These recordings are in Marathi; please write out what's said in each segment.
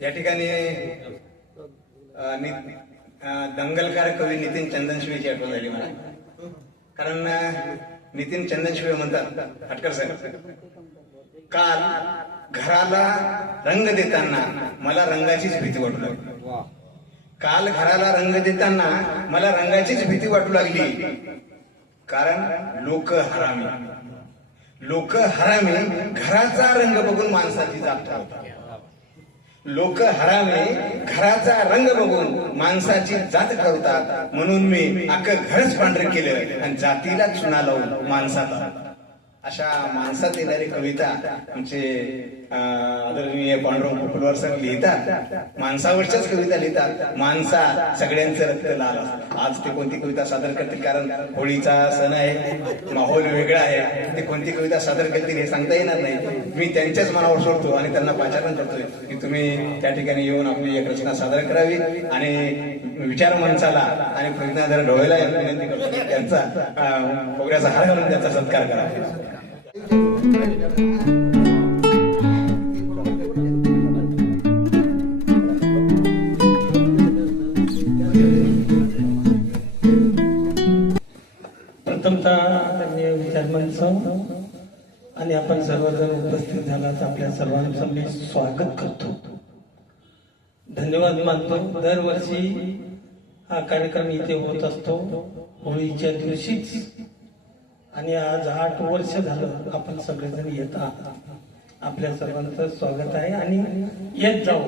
या ठिकाणी दंगलकार कवी नितीन चंदनशिवेची आठवण झाली मला. कारण नितीन चंदनशिवे म्हणतात हटकर साहेब काल घराला रंग देताना मला रंगाचीच भीती वाटू लागली. काल घराला रंग देताना मला रंगाचीच भीती वाटू लागली. कारण लोक हरामी. लोक हरामी घराचा रंग बघून माणसाची जात ठरवतात लोक हरावे घराचा रंग बघून माणसाची जात करतात म्हणून मी अख्ख घरच पांढरे केलं आणि जातीला चुना लावून माणसाला. अशा माणसात येणारी कविता आमचे आदरणीय पांडुरंग पोपलवार सर लिहितात माणसावरच्याच कविता लिहितात माणसा सगळ्यांचं रक्त लाल आज ते कोणती कविता सादर करतील कारण होळीचा सण आहे माहोल वेगळा आहे ते कोणती कविता सादर करतील हे सांगता येणार नाही मी त्यांच्याच मनावर सोडतो आणि त्यांना पाचारण करतोय की तुम्ही त्या ठिकाणी येऊन आपली एक रचना सादर करावी आणि विचार माणसाला आणि प्रज्ञाधर ढोळेला विनंती करतो त्यांचा अं, हार घालून त्यांचा सत्कार करावा प्रथमतः आदरणीय विचारमंच आणि आपण सर्वजण उपस्थित झालात आपल्या सर्वांचं मी स्वागत करतो. धन्यवाद मानतो. दरवर्षी हा कार्यक्रम इथे होत असतो होळीच्या दिवशीच. आणि आज आठ वर्ष झालं आपण सगळेजण येत आहात. आपल्या सर्वांचं स्वागत आहे आणि येत जाऊ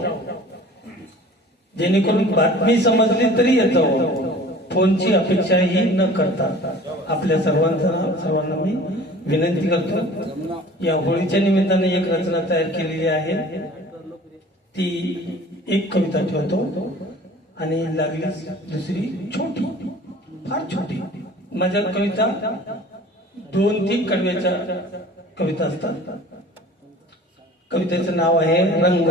जेणेकरून बातमी समजली तरी येत जाऊ फोनची अपेक्षा ही न करता. आपल्या सर्वांचा सर्वांना मी विनंती करतो. या होळीच्या निमित्ताने एक रचना तयार केलेली आहे. ती एक कविता ठेवतो आणि लागली दुसरी छोटी फार छोटी. माझ्या कविता दोन तीन कडव्याच्या कविता असतात. कवितेचं नाव आहे रंग.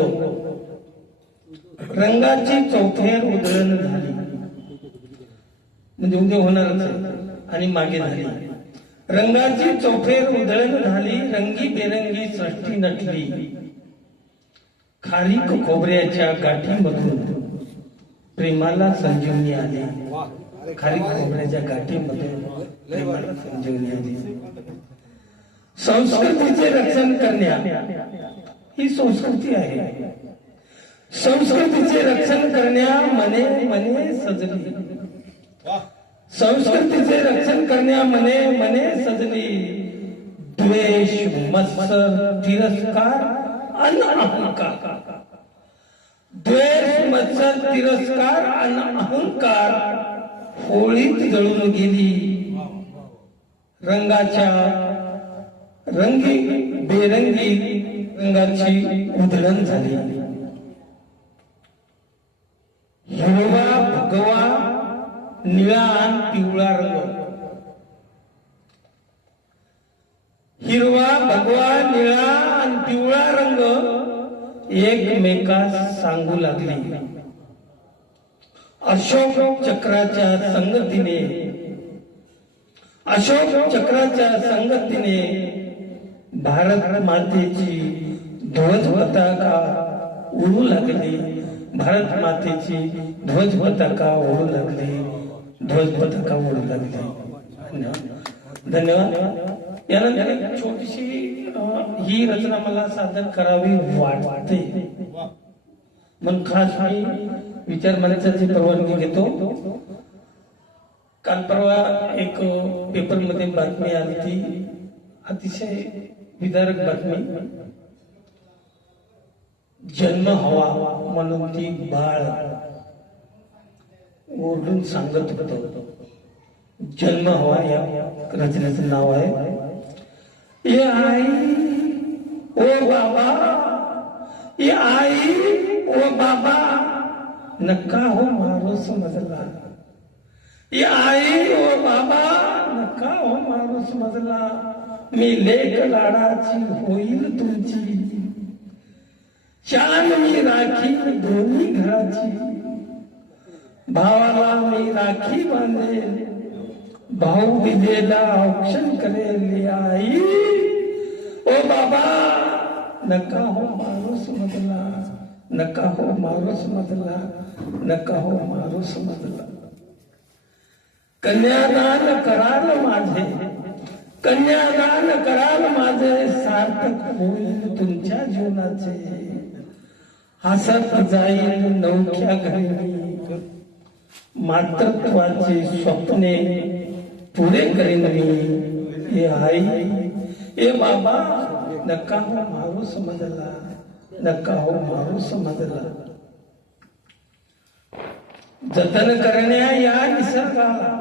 रंगाची चौथ्या उधळण झाली. म्हणजे उद्या होणारच आहे. आणि मागे झाली. रंगाची चौफेर उधळण झाली रंगी बेरंगी सृष्टी नटली. खारीक खोबऱ्याच्या गाठीमधून प्रेमाला संजीवनी आली. खारीक खोबऱ्याच्या गाठीमधून प्रेमाला संजीवनी आली. संस्कृतीचे रक्षण करण्या ही संस्कृती आहे. संस्कृतीचे रक्षण करण्या मने मने सजली. संस्कृतीचे रक्षण करण्या मने मने सजनी. द्वेष मत्सर तिरस्कार अन अहंकार. द्वेष मत्सर तिरस्कार अन अहंकार होळीत जळून गेली. रंगाच्या रंगी बेरंगी रंगाची उधळण झाली हिरवा भगवा निळा आणि पिवळा रंग. हिरवा भगवा निळा आणि पिवळा रंग एकमेकास सांगू लागले. अशोक चक्राच्या संगतीने अशोक चक्राच्या संगतीने भारत मातेची ध्वज पताका उडू लागली. भारत मातेची ध्वज पताका उडू लागली. ध्वज पताका ओढू धन्यवाद. यानंतर एक छोटीशी ही रचना मला सादर करावी वाटते. मग खास मी विचार मंचाची परवानगी घेतो काल परवा एक पेपरमध्ये बातमी आली ती अतिशय विदारक बातमी. जन्म हवा म्हणून ती बाळ ओरडून सांगत होतो. जन्म हवा या रचनेचं नाव आहे. ये आई ओ बाबा ये आई ओ बाबा नका हो मारो समजला. ये आई ओ बाबा नका हो मारो समजला. मी लेख लाडाची होईल तुमची. शान मी राखी भावाला मी राखी बांधेल भाऊ विजेला औक्षण करेल आई। ओ बाबा नका हो माणूस मधला नका हो मारूस मधला नका हो मारूस मधला कन्यादान कराल माझे, कन्यादान कराल माझे, सार्थक होईल तुमच्या जीवनाचे। हसत जाईल नवख्या घरी मातृत्वाचे स्वप्ने पुरे करेन मी हे आई. ए बाबा नका हो मारू समजला नका हो मारू समजला. जतन करण्या या निसर्गाला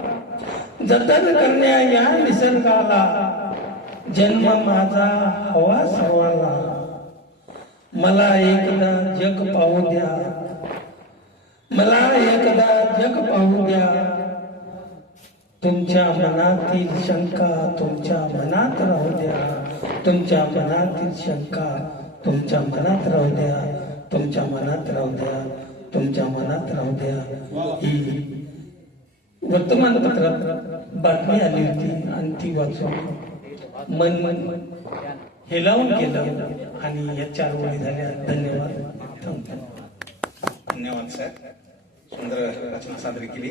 जतन करण्या या निसर्गाला जन्म माझा हवा सर्वाला मला एकदा जग पाहू द्या. मला एकदा जग पाहू द्या. तुमच्या मनातील शंका तुमच्या मनात राहू द्या. तुमच्या मनातील शंका तुमच्या मनात राहू द्या. तुमच्या मनात राहू द्या. तुमच्या मनात राहू द्या. ही वर्तमानपत्रात बातमी आली होती आणि ती वाचून मन मन हेलावून केलं आणि या चार ओळी झाल्या. धन्यवाद. थांबतो धन्यवाद सर. सुंदर रचना सादर केली.